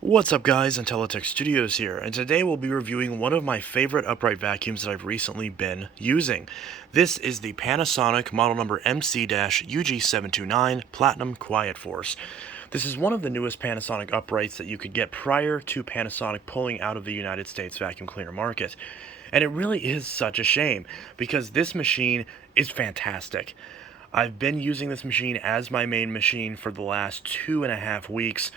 What's up guys, Intellitech Studios here, and today we'll be reviewing one of my favorite upright vacuums that I've recently been using. This is the Panasonic model number MC-UG729 Platinum QuietForce. This is one of the newest Panasonic uprights that you could get prior to Panasonic pulling out of the United States vacuum cleaner market. And it really is such a shame, because this machine is fantastic. I've been using this machine as my main machine for the last 2.5 weeks,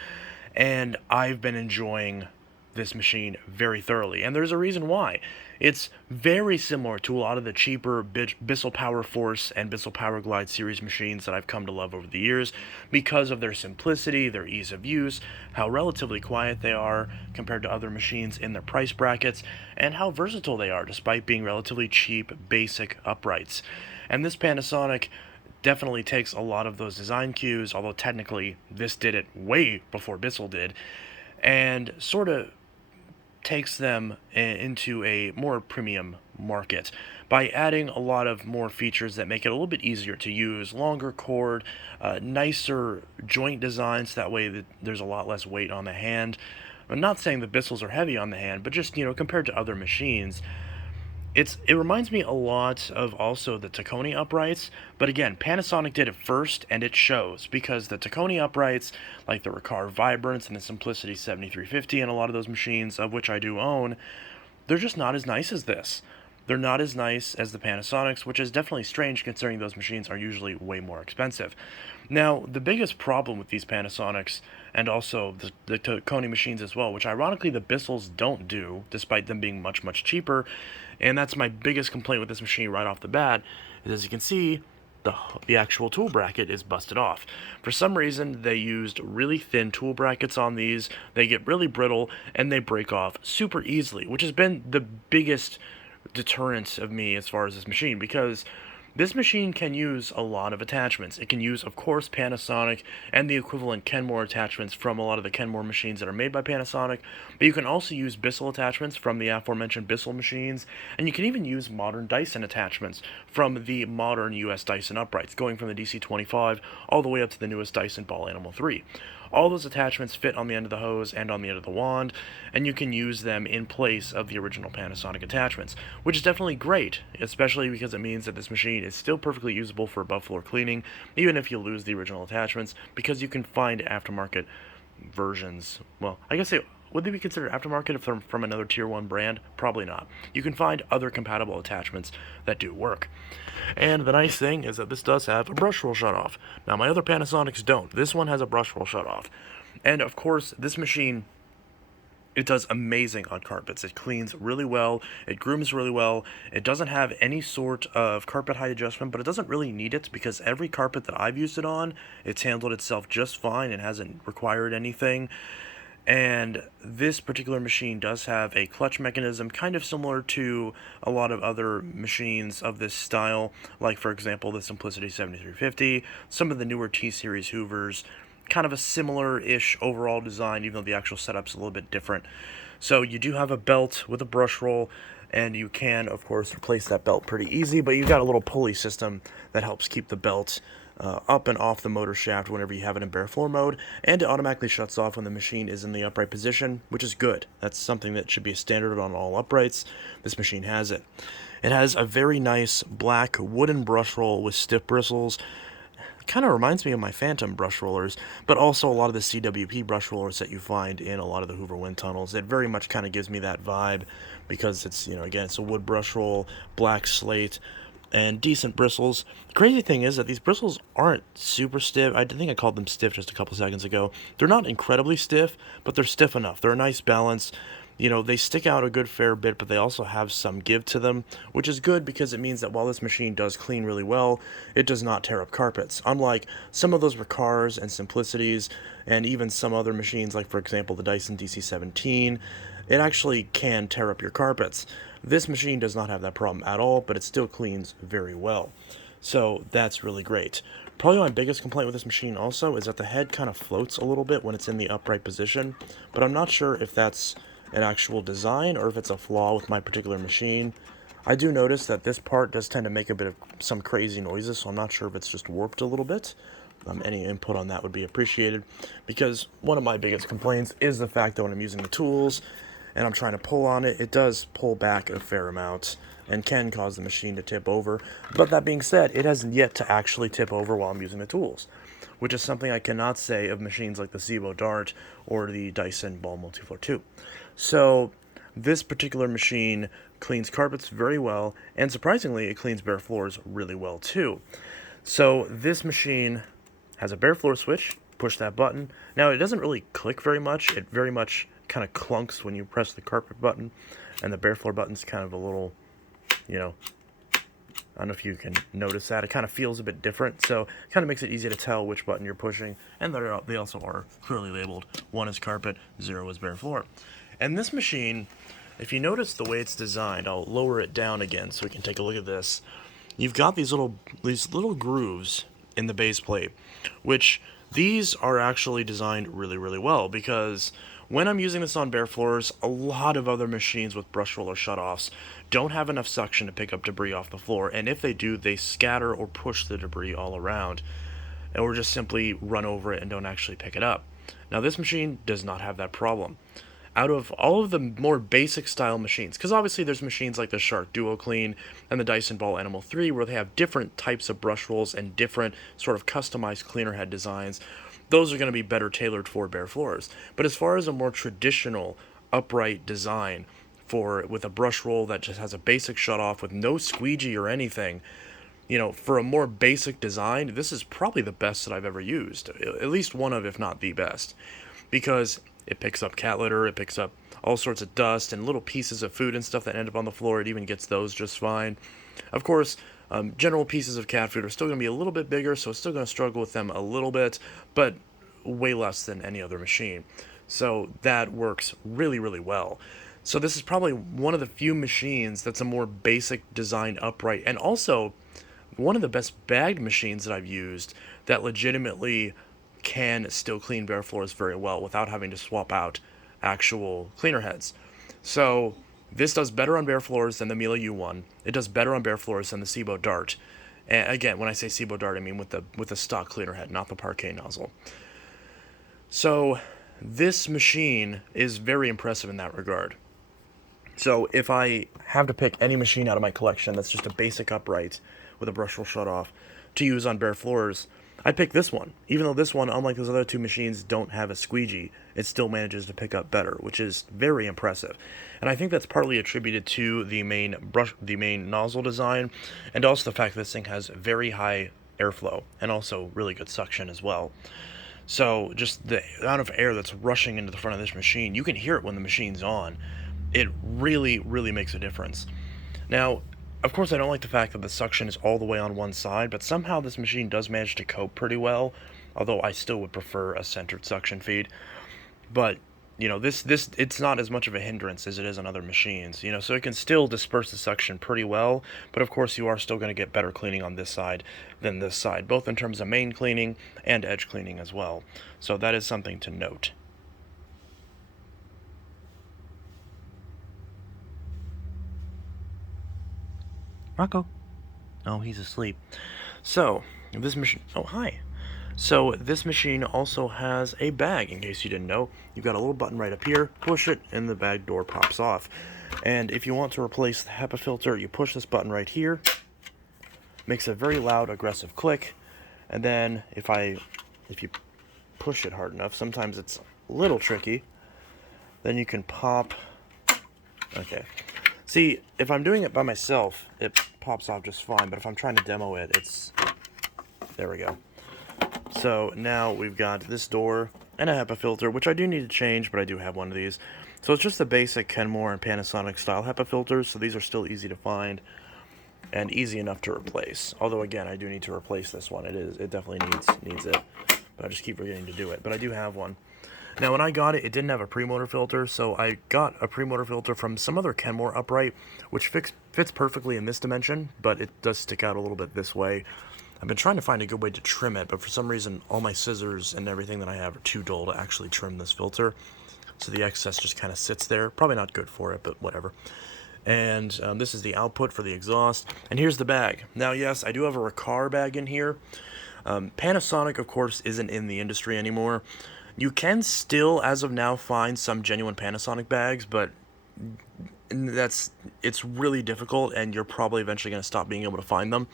and I've been enjoying this machine very thoroughly, and there's a reason why. It's very similar to a lot of the cheaper Bissell Power Force and Bissell Power Glide series machines that I've come to love over the years because of their simplicity, their ease of use, how relatively quiet they are compared to other machines in their price brackets, and how versatile they are despite being relatively cheap, basic uprights. And this Panasonic definitely takes a lot of those design cues, although technically this did it way before Bissell did, and sort of takes them into a more premium market by adding a lot of more features that make it a little bit easier to use, longer cord, nicer joint designs, that way that there's a lot less weight on the hand. I'm not saying the Bissells are heavy on the hand, but just, compared to other machines, it reminds me a lot of also the Taconi uprights, but again, Panasonic did it first, and it shows, because the Taconi uprights, like the Riccar Vibrance and the Simplicity 7350 and a lot of those machines, of which I do own, they're just not as nice as this. They're not as nice as the Panasonics, which is definitely strange considering those machines are usually way more expensive. Now, the biggest problem with these Panasonics, and also the Taconi machines as well, which ironically the Bissells don't do, despite them being much, much cheaper, and that's my biggest complaint with this machine right off the bat, is as you can see, the actual tool bracket is busted off. For some reason, they used really thin tool brackets on these, they get really brittle, and they break off super easily, which has been the biggest deterrent of me as far as this machine, because this machine can use a lot of attachments. It can use, of course, Panasonic and the equivalent Kenmore attachments from a lot of the Kenmore machines that are made by Panasonic, but you can also use Bissell attachments from the aforementioned Bissell machines, and you can even use modern Dyson attachments from the modern US Dyson uprights, going from the DC-25 all the way up to the newest Dyson Ball Animal 3. All those attachments fit on the end of the hose and on the end of the wand, and you can use them in place of the original Panasonic attachments, which is definitely great, especially because it means that this machine is still perfectly usable for above floor cleaning, even if you lose the original attachments, because you can find aftermarket versions. Well, I guess would they be considered aftermarket if they're from another tier 1 brand? Probably not. You can find other compatible attachments that do work. And the nice thing is that this does have a brush roll shutoff. Now, my other Panasonics don't. This one has a brush roll shutoff. And of course, this machine, it does amazing on carpets. It cleans really well, it grooms really well, it doesn't have any sort of carpet height adjustment, but it doesn't really need it, because every carpet that I've used it on, it's handled itself just fine and hasn't required anything. And this particular machine does have a clutch mechanism kind of similar to a lot of other machines of this style, like for example the Simplicity 7350, some of the newer T-Series Hoovers, kind of a similar-ish overall design, even though the actual setup's a little bit different. So you do have a belt with a brush roll, and you can, of course, replace that belt pretty easy, but you've got a little pulley system that helps keep the belt up and off the motor shaft whenever you have it in bare floor mode, and it automatically shuts off when the machine is in the upright position, which is good. That's something that should be a standard on all uprights. This machine has it. It has a very nice black wooden brush roll with stiff bristles. Kind of reminds me of my Phantom brush rollers, but also a lot of the CWP brush rollers that you find in a lot of the Hoover wind tunnels. It very much kind of gives me that vibe, because it's, again, it's a wood brush roll, black slate, and decent bristles. The crazy thing is that these bristles aren't super stiff. I think I called them stiff just a couple seconds ago. They're not incredibly stiff, but they're stiff enough. They're a nice balance. They stick out a good fair bit, but they also have some give to them, which is good because it means that while this machine does clean really well, it does not tear up carpets. Unlike some of those Riccars and Simplicities, and even some other machines, like for example the Dyson DC-17, it actually can tear up your carpets. This machine does not have that problem at all, but it still cleans very well. So that's really great. Probably my biggest complaint with this machine also is that the head kind of floats a little bit when it's in the upright position, but I'm not sure if that's an actual design or if it's a flaw with my particular machine. I do notice that this part does tend to make a bit of some crazy noises, so I'm not sure if it's just warped a little bit, any input on that would be appreciated, because one of my biggest complaints is the fact that when I'm using the tools and I'm trying to pull on it, it does pull back a fair amount and can cause the machine to tip over. But that being said, it has yet to actually tip over while I'm using the tools, which is something I cannot say of machines like the Zibo Dart or the Dyson Ball Multifloor 2. So this particular machine cleans carpets very well, and surprisingly, it cleans bare floors really well too. So this machine has a bare floor switch. Push that button. Now, it doesn't really click very much. It very much kind of clunks when you press the carpet button, and the bare floor button's kind of a little, you know, I don't know if you can notice that. It kind of feels a bit different, so it kind of makes it easy to tell which button you're pushing. And they also are clearly labeled. 1 is carpet, 0 is bare floor. And this machine, if you notice the way it's designed, I'll lower it down again so we can take a look at this. You've got these little grooves in the base plate, which these are actually designed really, really well, because when I'm using this on bare floors, a lot of other machines with brush roller shutoffs don't have enough suction to pick up debris off the floor, and if they do, they scatter or push the debris all around, or just simply run over it and don't actually pick it up. Now, this machine does not have that problem. Out of all of the more basic style machines, because obviously there's machines like the Shark Duo Clean and the Dyson Ball Animal 3 where they have different types of brush rolls and different sort of customized cleaner head designs. Those are going to be better tailored for bare floors. But as far as a more traditional upright design with a brush roll that just has a basic shutoff with no squeegee or anything, for a more basic design, this is probably the best that I've ever used. At least one of, if not the best. Because it picks up cat litter, it picks up all sorts of dust and little pieces of food and stuff that end up on the floor. It even gets those just fine. Of course, general pieces of cat food are still going to be a little bit bigger, so it's still going to struggle with them a little bit, but way less than any other machine. So that works really, really well. So this is probably one of the few machines that's a more basic design upright, and also one of the best bagged machines that I've used that legitimately can still clean bare floors very well without having to swap out actual cleaner heads. So this does better on bare floors than the Miele U1. It does better on bare floors than the Zibo Dart. And again, when I say Zibo Dart, I mean with the stock cleaner head, not the parquet nozzle. So this machine is very impressive in that regard. So if I have to pick any machine out of my collection that's just a basic upright with a brush roll shutoff to use on bare floors, I'd pick this one. Even though this one, unlike those other two machines, don't have a squeegee, it still manages to pick up better, which is very impressive. And I think that's partly attributed to the main nozzle design, and also the fact that this thing has very high airflow and also really good suction as well. So just the amount of air that's rushing into the front of this machine, you can hear it when the machine's on. It really, really makes a difference. Now, of course, I don't like the fact that the suction is all the way on one side, but somehow this machine does manage to cope pretty well, although I still would prefer a centered suction feed. But, this it's not as much of a hindrance as it is on other machines, so it can still disperse the suction pretty well, but of course you are still going to get better cleaning on this side than this side, both in terms of main cleaning and edge cleaning as well. So that is something to note. Rocco. Oh, he's asleep. So, this machine... Oh, hi. So, this machine also has a bag, in case you didn't know. You've got a little button right up here, push it, and the bag door pops off. And if you want to replace the HEPA filter, you push this button right here. Makes a very loud, aggressive click. And then, if you push it hard enough, sometimes it's a little tricky, then you can pop... Okay. See, if I'm doing it by myself, it pops off just fine, but if I'm trying to demo it, there we go. So now we've got this door and a HEPA filter, which I do need to change, but I do have one of these. So it's just the basic Kenmore and Panasonic style HEPA filters, so these are still easy to find and easy enough to replace. Although again, I do need to replace this one. It definitely needs it, but I just keep forgetting to do it. But I do have one. Now, when I got it, it didn't have a premotor filter, so I got a premotor filter from some other Kenmore upright, which fits perfectly in this dimension, but it does stick out a little bit this way. I've been trying to find a good way to trim it, but for some reason, all my scissors and everything that I have are too dull to actually trim this filter, so the excess just kind of sits there. Probably not good for it, but whatever. And this is the output for the exhaust, and here's the bag. Now, yes, I do have a Riccar bag in here. Panasonic, of course, isn't in the industry anymore. You can still, as of now, find some genuine Panasonic bags, but it's really difficult, and you're probably eventually going to stop being able to find them.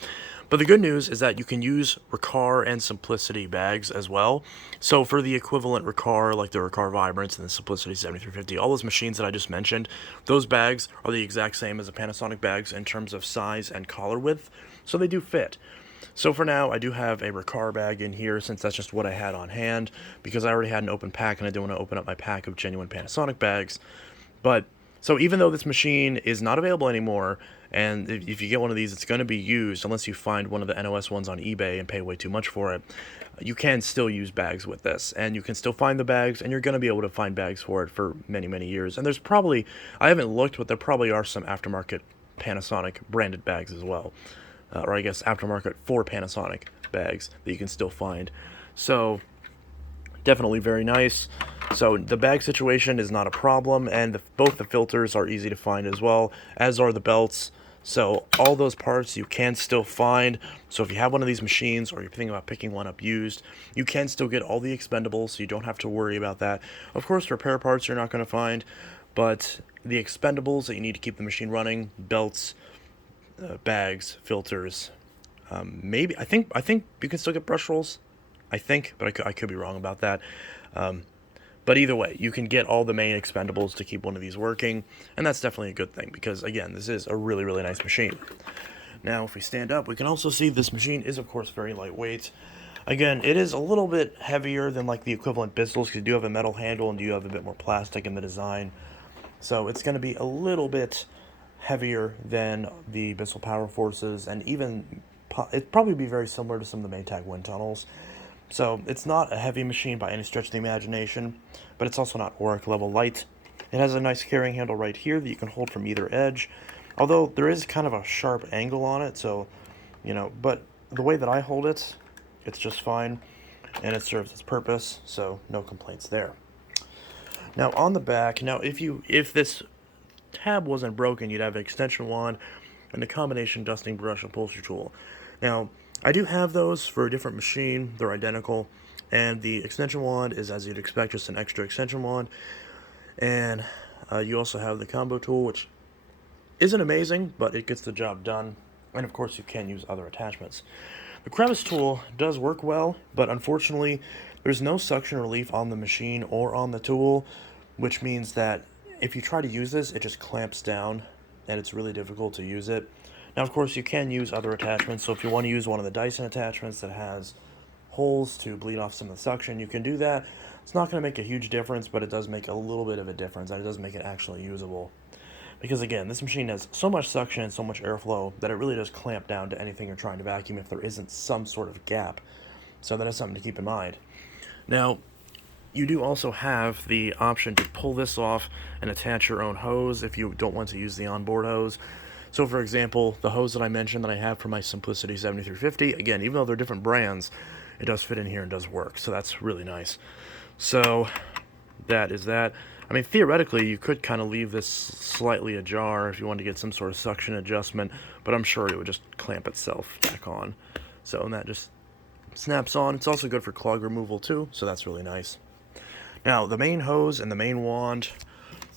But the good news is that you can use Riccar and Simplicity bags as well. So for the equivalent Riccar, like the Riccar Vibrance and the Simplicity 7350, all those machines that I just mentioned, those bags are the exact same as the Panasonic bags in terms of size and collar width, so they do fit. So for now, I do have a Riccar bag in here, since that's just what I had on hand, because I already had an open pack and I didn't want to open up my pack of genuine Panasonic bags. But so even though this machine is not available anymore, and if you get one of these, it's going to be used unless you find one of the NOS ones on eBay and pay way too much for it, you can still use bags with this, and you can still find the bags, and you're going to be able to find bags for it for many, many years. And there's probably, I haven't looked, but there probably are some aftermarket Panasonic branded bags as well, or I guess aftermarket for Panasonic bags that you can still find. So definitely very nice. So the bag situation is not a problem, and both the filters are easy to find as well, as are the belts. So all those parts you can still find. So if you have one of these machines, or you're thinking about picking one up used, you can still get all the expendables, so you don't have to worry about that. Of course, repair parts you're not going to find, but the expendables that you need to keep the machine running, belts, bags, filters, maybe I think you can still get brush rolls, I think, but I could be wrong about that. But either way, you can get all the main expendables to keep one of these working, and that's definitely a good thing, because again, this is a really, really nice machine. Now, if we stand up, we can also see this machine is, of course, very lightweight. Again, it is a little bit heavier than like the equivalent Bissell's, because you do have a metal handle and you have a bit more plastic in the design. So it's going to be a little bit heavier than the Bissell Power Forces, and even it'd probably be very similar to some of the Maytag wind tunnels. So it's not a heavy machine by any stretch of the imagination, but it's also not Auric level light. It has a nice carrying handle right here that you can hold from either edge, although there is kind of a sharp angle on it, so, but the way that I hold it, it's just fine, and it serves its purpose, so no complaints there. Now on the back, if this tab wasn't broken, you'd have an extension wand and a combination dusting brush upholstery tool. Now, I do have those for a different machine. They're identical, and the extension wand is, as you'd expect, just an extra extension wand. And you also have the combo tool, which isn't amazing, but it gets the job done. And of course, you can use other attachments. The crevice tool does work well, but unfortunately, there's no suction relief on the machine or on the tool, which means that if you try to use this, it just clamps down, and it's really difficult to use it. Now, of course, you can use other attachments, so if you want to use one of the Dyson attachments that has holes to bleed off some of the suction, you can do that. It's not going to make a huge difference, but it does make a little bit of a difference, and it does make it actually usable. Because, again, this machine has so much suction and so much airflow that it really does clamp down to anything you're trying to vacuum if there isn't some sort of gap. So that is something to keep in mind. Now, you do also have the option to pull this off and attach your own hose if you don't want to use the onboard hose. So, for example, the hose that I mentioned that I have for my Simplicity 7350, again, even though they're different brands, it does fit in here and does work, so that's really nice. So, that is that. I mean, theoretically, you could kind of leave this slightly ajar if you wanted to get some sort of suction adjustment, but I'm sure it would just clamp itself back on. So, and that just snaps on. It's also good for clog removal, too, so that's really nice. Now, the main hose and the main wand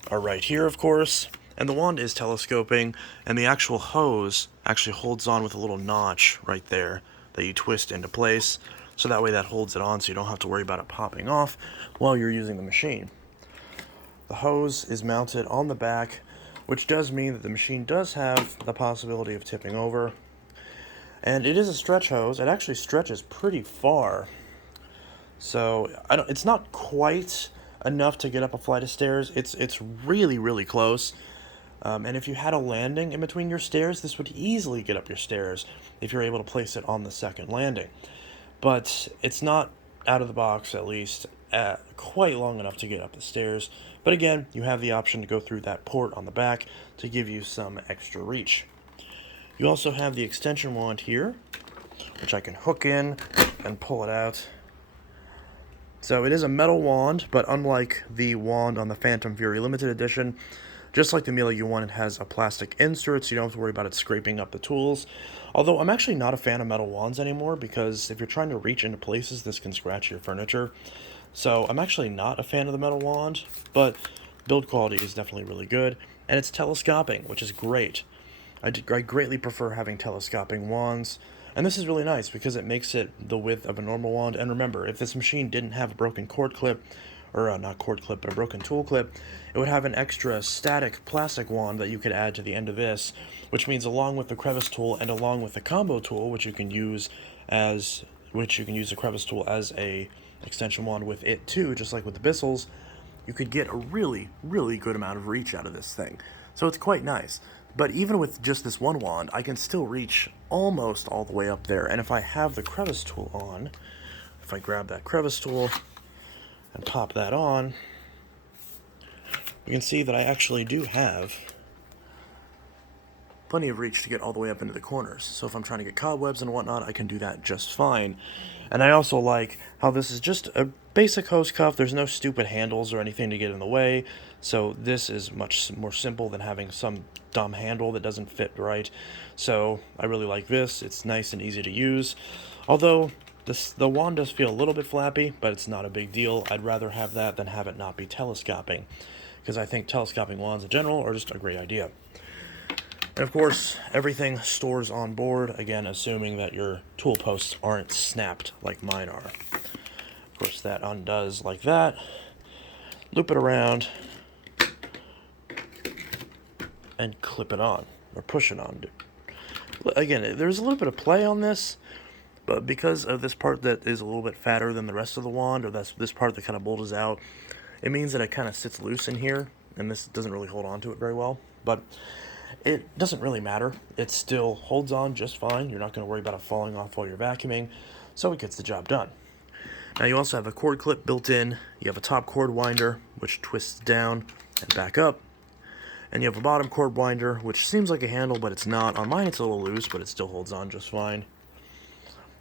are right here, of course. And the wand is telescoping, and the actual hose actually holds on with a little notch right there that you twist into place, so that way that holds it on so you don't have to worry about it popping off while you're using the machine. The hose is mounted on the back, which does mean that the machine does have the possibility of tipping over. And it is a stretch hose. It actually stretches pretty far. So it's not quite enough to get up a flight of stairs. It's really, really close. And if you had a landing in between your stairs, this would easily get up your stairs if you're able to place it on the second landing. But it's not, out of the box at least, quite long enough to get up the stairs. But again, you have the option to go through that port on the back to give you some extra reach. You also have the extension wand here, which I can hook in and pull it out. So it is a metal wand, but unlike the wand on the Phantom Fury Limited Edition, Just like the Miele U1, it has a plastic insert, so you don't have to worry about it scraping up the tools. Although I'm actually not a fan of metal wands anymore, because if you're trying to reach into places, this can scratch your furniture. So I'm actually not a fan of the metal wand, but build quality is definitely really good, and it's telescoping, which is great. I greatly prefer having telescoping wands, and this is really nice because it makes it the width of a normal wand. And remember, if this machine didn't have a broken cord clip, or not cord clip, but a broken tool clip, it would have an extra static plastic wand that you could add to the end of this, which means along with the crevice tool and along with the combo tool, which you can use the crevice tool as a extension wand with it too, just like with the Bissels, you could get a really, really good amount of reach out of this thing. So it's quite nice. But even with just this one wand, I can still reach almost all the way up there. And if I have the crevice tool on, if I grab that crevice tool and pop that on, you can see that I actually do have plenty of reach to get all the way up into the corners. So if I'm trying to get cobwebs and whatnot, I can do that just fine. And I also like how this is just a basic hose cuff. There's no stupid handles or anything to get in the way. So this is much more simple than having some dumb handle that doesn't fit right. So I really like this. It's nice and easy to use. Although the wand does feel a little bit flappy, but it's not a big deal. I'd rather have that than have it not be telescoping, because I think telescoping wands in general are just a great idea. And of course, everything stores on board, again, assuming that your tool posts aren't snapped like mine are. Of course, that undoes like that. Loop it around and clip it on, or push it on. Again, there's a little bit of play on this, but because of this part that is a little bit fatter than the rest of the wand, or this part that kind of bulges out, it means that it kind of sits loose in here, and this doesn't really hold on to it very well. But it doesn't really matter. It still holds on just fine. You're not going to worry about it falling off while you're vacuuming, so it gets the job done. Now you also have a cord clip built in. You have a top cord winder, which twists down and back up. And you have a bottom cord winder, which seems like a handle, but it's not. On mine, it's a little loose, but it still holds on just fine.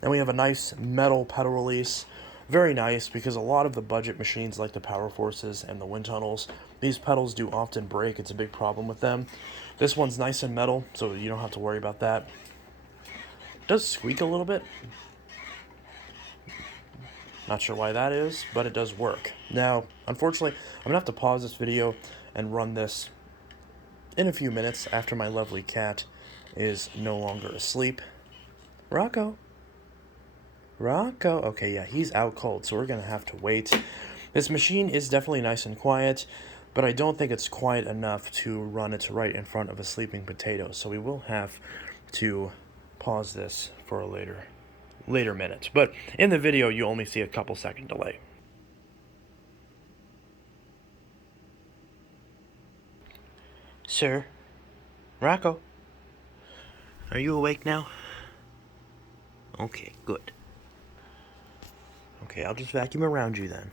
And we have a nice metal pedal release. Very nice, because a lot of the budget machines like the QuietForces and the wind tunnels, these pedals do often break. It's a big problem with them. This one's nice and metal, so you don't have to worry about that. It does squeak a little bit. Not sure why that is, but it does work. Now, unfortunately, I'm going to have to pause this video and run this in a few minutes after my lovely cat is no longer asleep. Rocco. Okay, yeah, he's out cold, so we're going to have to wait. This machine is definitely nice and quiet, but I don't think it's quiet enough to run it right in front of a sleeping potato, so we will have to pause this for a later minute. But in the video, you only see a couple second delay. Sir, Rocco, are you awake now? Okay, good. Okay, I'll just vacuum around you then.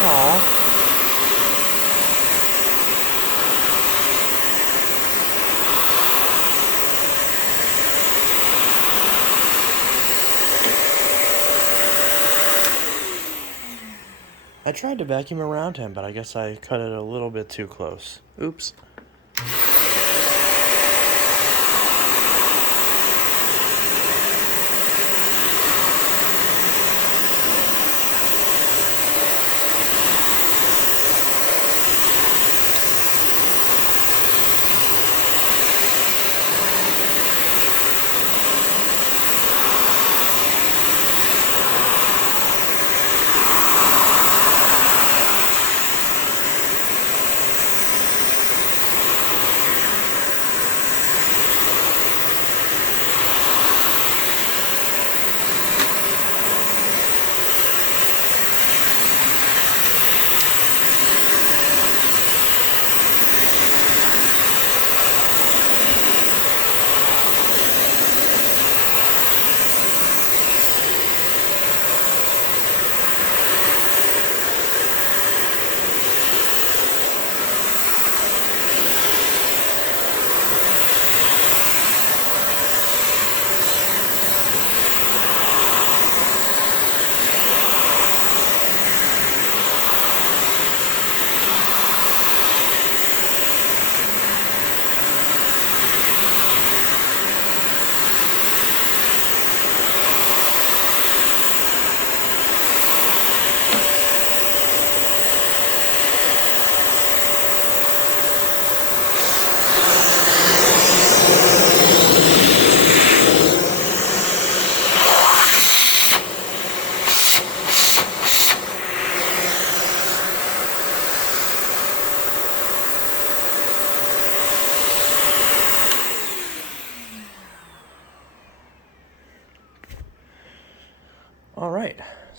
Aww. I tried to vacuum around him, but I guess I cut it a little bit too close. Oops.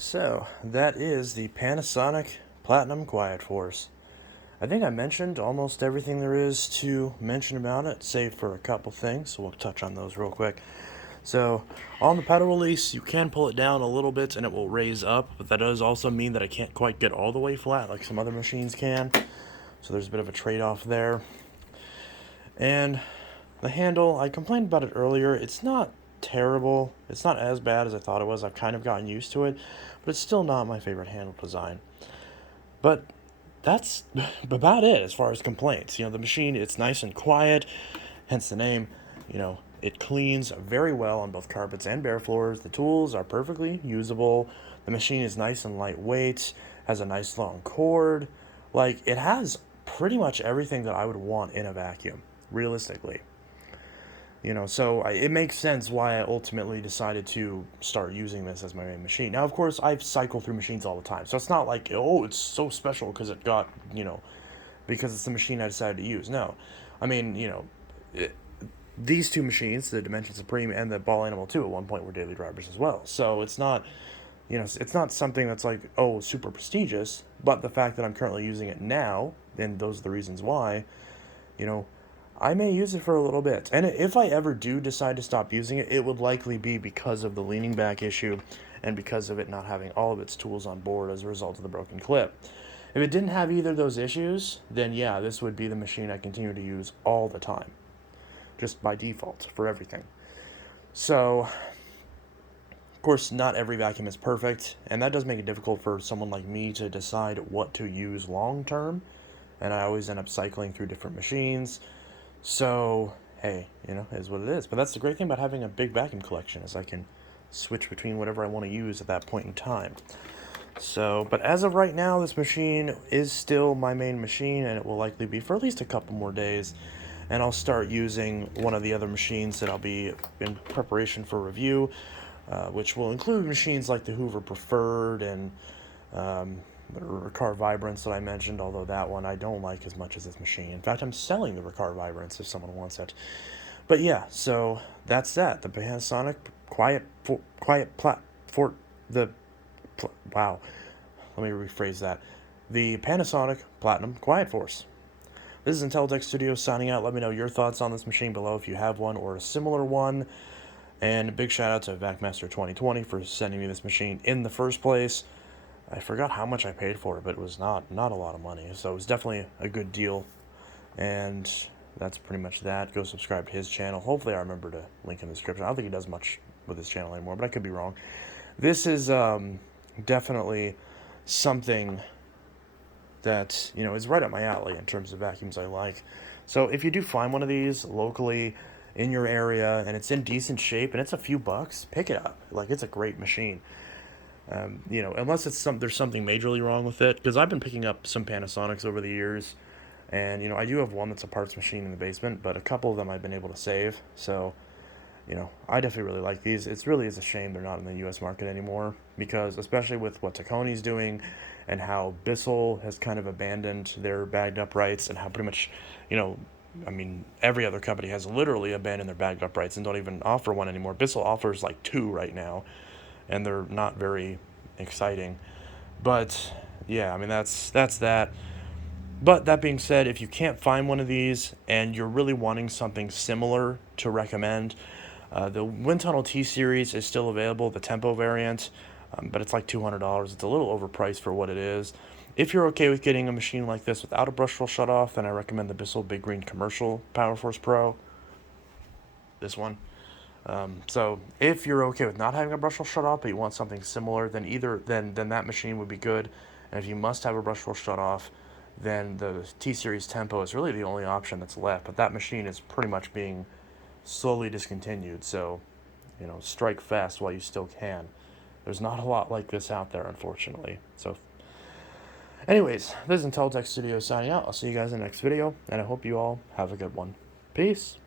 So, that is the Panasonic Platinum QuietForce. I think I mentioned almost everything there is to mention about it, save for a couple things, so we'll touch on those real quick. So, on the pedal release, you can pull it down a little bit and it will raise up, but that does also mean that I can't quite get all the way flat like some other machines can. So there's a bit of a trade-off there. And the handle, I complained about it earlier. It's not terrible. It's not as bad as I thought it was. I've kind of gotten used to it, but it's still not my favorite handle design. But that's about it as far as complaints. The machine, it's nice and quiet, hence the name. It cleans very well on both carpets and bare floors. The tools are perfectly usable. The machine is nice and lightweight, has a nice long cord. Like, it has pretty much everything that I would want in a vacuum, realistically. So it makes sense why I ultimately decided to start using this as my main machine. Now, of course, I cycle through machines all the time, so it's not like, oh, it's so special because it got, because it's the machine I decided to use. No, I mean, these two machines, the Dimension Supreme and the Ball Animal 2, at one point were daily drivers as well. So it's not, it's not something that's like, oh, super prestigious, but the fact that I'm currently using it now, and those are the reasons why, I may use it for a little bit. And if I ever do decide to stop using it, it would likely be because of the leaning back issue and because of it not having all of its tools on board as a result of the broken clip. If it didn't have either of those issues, then yeah, this would be the machine I continue to use all the time, just by default for everything. So, of course, not every vacuum is perfect, and that does make it difficult for someone like me to decide what to use long term, and I always end up cycling through different machines. So, hey, is what it is. But that's the great thing about having a big vacuum collection, is I can switch between whatever I want to use at that point in time. So, but as of right now, this machine is still my main machine, and it will likely be for at least a couple more days. And I'll start using one of the other machines that I'll be in preparation for review, which will include machines like the Hoover Preferred and the Riccar Vibrance that I mentioned, although that one I don't like as much as this machine. In fact, I'm selling the Riccar Vibrance if someone wants it. But yeah, so that's that. The Panasonic wow. Let me rephrase that. The Panasonic Platinum QuietForce. This is Intellitech Studios signing out. Let me know your thoughts on this machine below if you have one or a similar one. And a big shout out to VacMaster 2020 for sending me this machine in the first place. I forgot how much I paid for it, but it was not a lot of money. So it was definitely a good deal. And that's pretty much that. Go subscribe to his channel. Hopefully I remember to link in the description. I don't think he does much with his channel anymore, but I could be wrong. This is definitely something that, is right up my alley in terms of vacuums I like. So if you do find one of these locally in your area and it's in decent shape and it's a few bucks, pick it up. Like, it's a great machine. Unless there's something majorly wrong with it, because I've been picking up some Panasonics over the years, and I do have one that's a parts machine in the basement, but a couple of them I've been able to save. So, I definitely really like these. It's really is a shame they're not in the U.S. market anymore, because especially with what Tacony's doing, and how Bissell has kind of abandoned their bagged uprights, and how pretty much, every other company has literally abandoned their bagged uprights and don't even offer one anymore. Bissell offers like 2 right now, and they're not very exciting. But yeah, that's that. But that being said, if you can't find one of these and you're really wanting something similar to recommend, the Wind Tunnel T Series is still available, the Tempo variant, but it's like $200. It's a little overpriced for what it is. If you're okay with getting a machine like this without a brush roll shutoff, then I recommend the Bissell Big Green Commercial PowerForce Pro. This one. So if you're okay with not having a brush roll shut off, but you want something similar, then then that machine would be good. And if you must have a brush roll shut off, then the T-Series Tempo is really the only option that's left. But that machine is pretty much being slowly discontinued. So, strike fast while you still can. There's not a lot like this out there, unfortunately. So, anyways, this is Intellitech Studios signing out. I'll see you guys in the next video, and I hope you all have a good one. Peace.